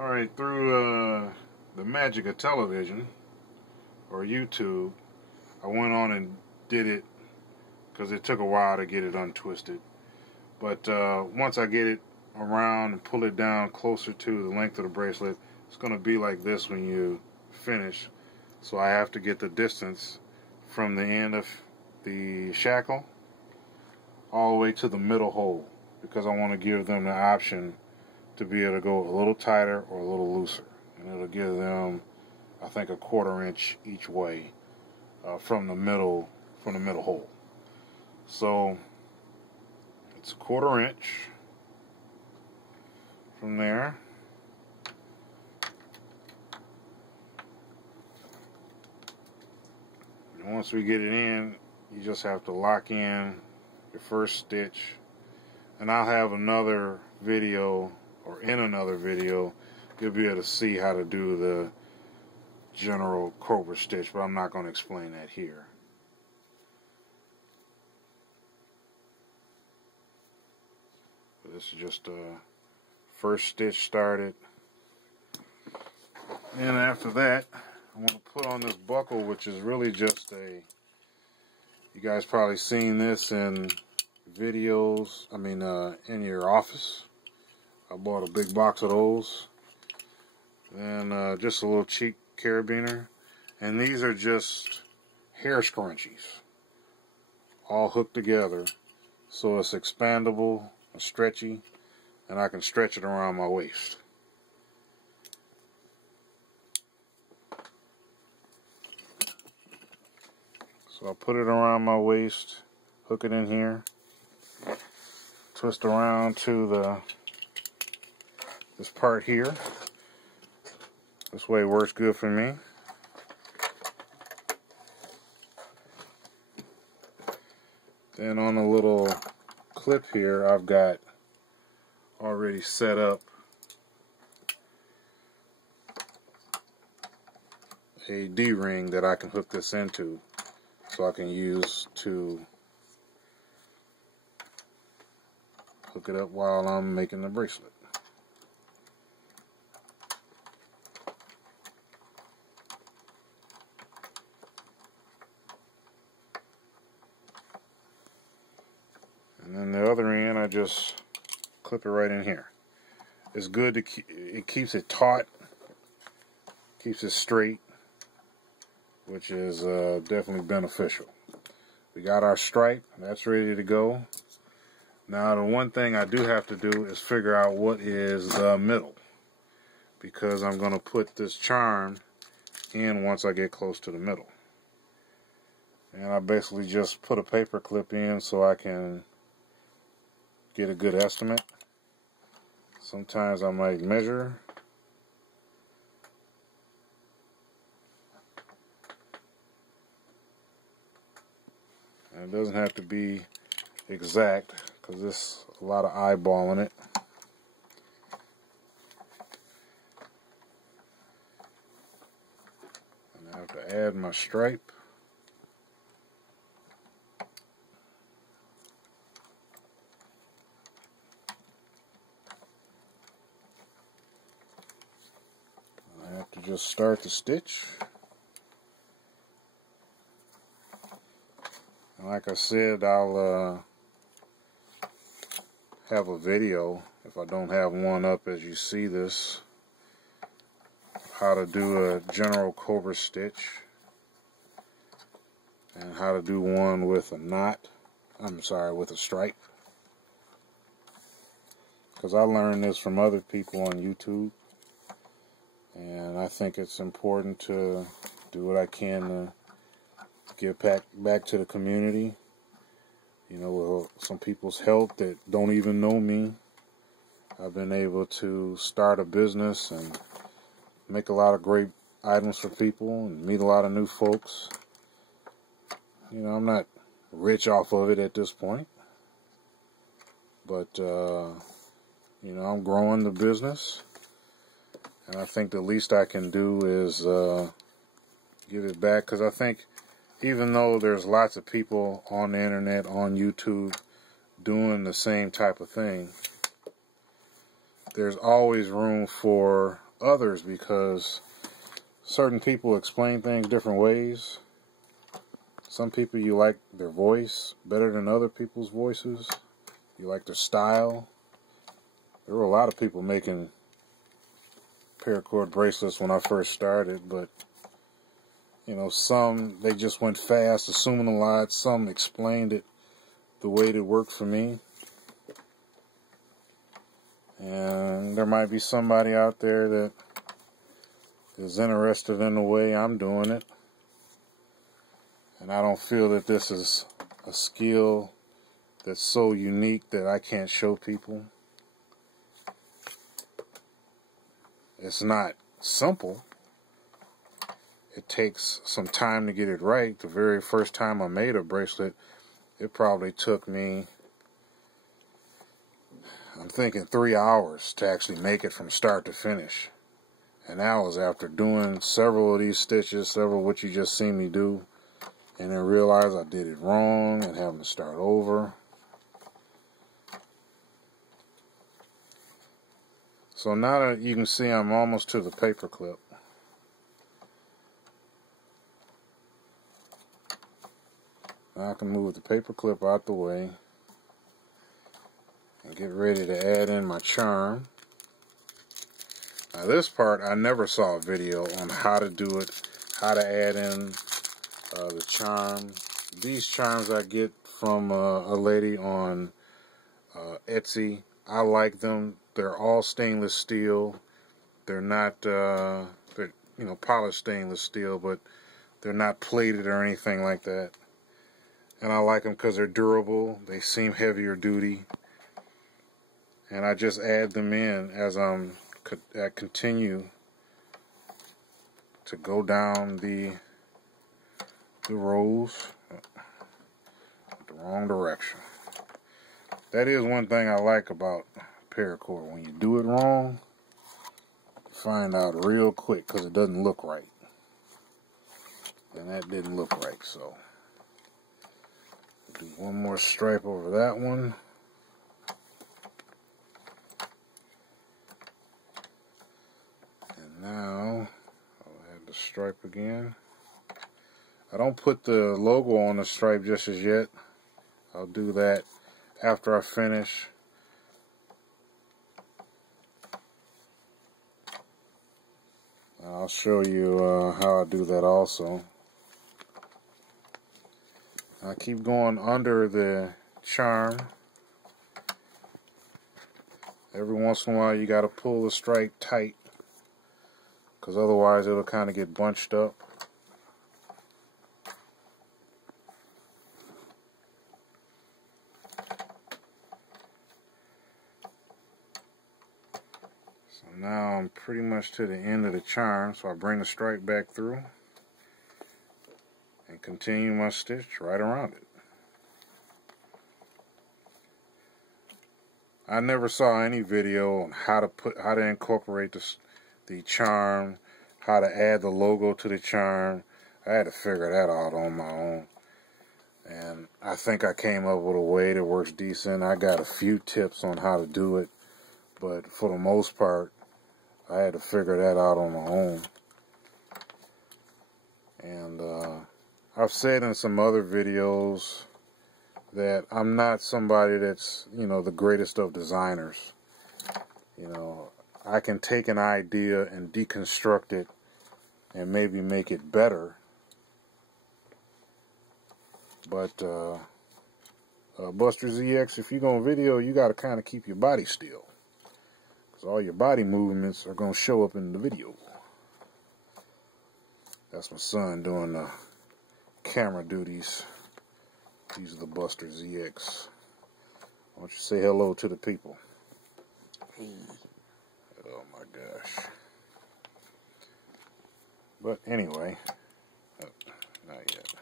Alright, through the magic of television or YouTube, I went on and did it because it took a while to get it untwisted. But once I get it around and pull it down closer to the length of the bracelet, it's going to be like this when you finish. So I have to get the distance from the end of the shackle all the way to the middle hole, because I want to give them the option to be able to go a little tighter or a little looser, and it'll give them, I think, a 1/4 inch each way from the middle hole. So it's a 1/4 inch from there. And once we get it in, you just have to lock in your first stitch. And I'll have another video, or in another video, you'll be able to see how to do the general cobra stitch, but I'm not going to explain that here. But this is just a first stitch started. And after that, I want to put on this buckle, which is really just a, you guys probably seen this in videos, in your office. I bought a big box of those. Then just a little cheap carabiner. And these are just hair scrunchies, all hooked together. So it's expandable and stretchy, and I can stretch it around my waist. So I'll put it around my waist, hook it in here, twist around to this part here. This way works good for me. Then on a little clip here, I've got already set up a D ring that I can hook this into, so I can use to hook it up while I'm making the bracelet. And then the other end, I just clip it right in here. It's good to it keeps it taut, keeps it straight, which is definitely beneficial. We got our stripe, that's ready to go. Now the one thing I do have to do is figure out what is the middle, because I'm going to put this charm in once I get close to the middle. And I basically just put a paper clip in so I can get a good estimate. Sometimes I might measure. And it doesn't have to be exact, because there's a lot of eyeballing it. And I have to add my stripe. I have to just start the stitch. And like I said, I'll have a video, if I don't have one up as you see this, how to do a general cobra stitch and how to do one with a knot, with a stripe, because I learned this from other people on YouTube, and I think it's important to do what I can to give back to the community. You know, some people's help that don't even know me. I've been able to start a business and make a lot of great items for people and meet a lot of new folks. You know, I'm not rich off of it at this point, but you know, I'm growing the business, and I think the least I can do is give it back, because I think even though there's lots of people on the internet, on YouTube, doing the same type of thing, there's always room for others, because certain people explain things different ways. Some people, you like their voice better than other people's voices. You like their style. There were a lot of people making paracord bracelets when I first started, but you know, some, they just went fast, assuming a lot. Some explained it the way it worked for me. And there might be somebody out there that is interested in the way I'm doing it. And I don't feel that this is a skill that's so unique that I can't show people. It's not simple. It takes some time to get it right. The very first time I made a bracelet, it probably took me, I'm thinking 3 hours to actually make it from start to finish. And that was after doing several of these stitches, several of what you just seen me do, and then realize I did it wrong and having to start over. So now that you can see, I'm almost to the paper clip. Now I can move the paper clip out the way and get ready to add in my charm. Now this part, I never saw a video on how to do it, how to add in the charm. These charms I get from a lady on Etsy. I like them. They're all stainless steel. They're not, they're, you know, polished stainless steel, but they're not plated or anything like that. And I like them because they're durable. They seem heavier duty. And I just add them in as I continue to go down the rows. The wrong direction. That is one thing I like about paracord. When you do it wrong, you find out real quick because it doesn't look right. And that didn't look right, so do one more stripe over that one. And now I'll add the stripe again. I don't put the logo on the stripe just as yet. I'll do that after I finish. I'll show you how I do that also. I keep going under the charm. Every once in a while you got to pull the stripe tight, because otherwise it'll kind of get bunched up. So now I'm pretty much to the end of the charm, so I bring the stripe back through and continue my stitch right around it. I never saw any video on how to incorporate the charm, how to add the logo to the charm. I had to figure that out on my own. And I think I came up with a way that works decent. I got a few tips on how to do it, but for the most part, I had to figure that out on my own. And I've said in some other videos that I'm not somebody that's, you know, the greatest of designers. You know, I can take an idea and deconstruct it and maybe make it better. But Buster ZX, if you're going to video, you got to kind of keep your body still, because all your body movements are going to show up in the video. That's my son doing the camera duties. These are the Buster ZX. Why don't you say hello to the people? Hey. Oh my gosh. But anyway, not yet.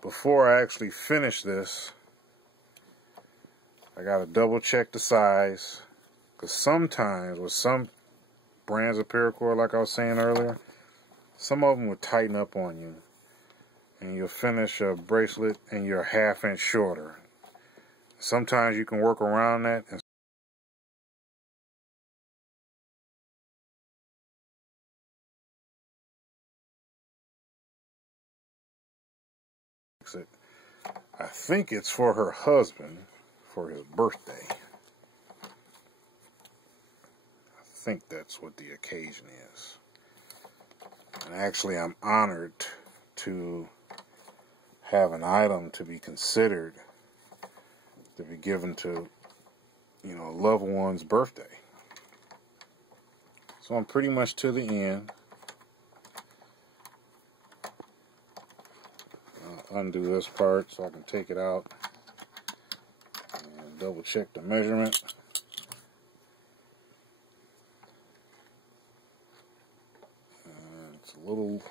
Before I actually finish this, I gotta double check the size, because sometimes with some brands of paracord, like I was saying earlier, some of them would tighten up on you, and you'll finish a bracelet and you're a ½ inch shorter. Sometimes you can work around that, and I think it's for her husband for his birthday. I think that's what the occasion is. And actually, I'm honored to have an item to be considered to be given to, you know, a loved one's birthday. So I'm pretty much to the end. I'll undo this part so I can take it out and double check the measurement. It's a little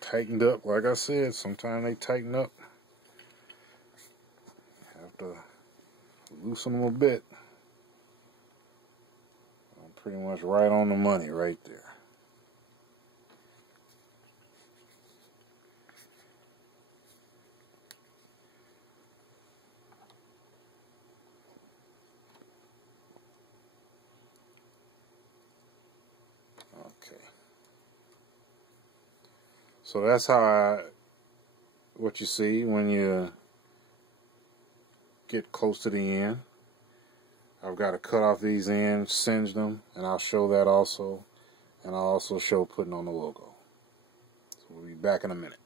tightened up, like I said. Sometimes they tighten up. You have to loosen them a bit. I'm pretty much right on the money right there. Okay. So that's what you see when you get close to the end. I've got to cut off these ends, singe them, and I'll show that also. And I'll also show putting on the logo. So we'll be back in a minute.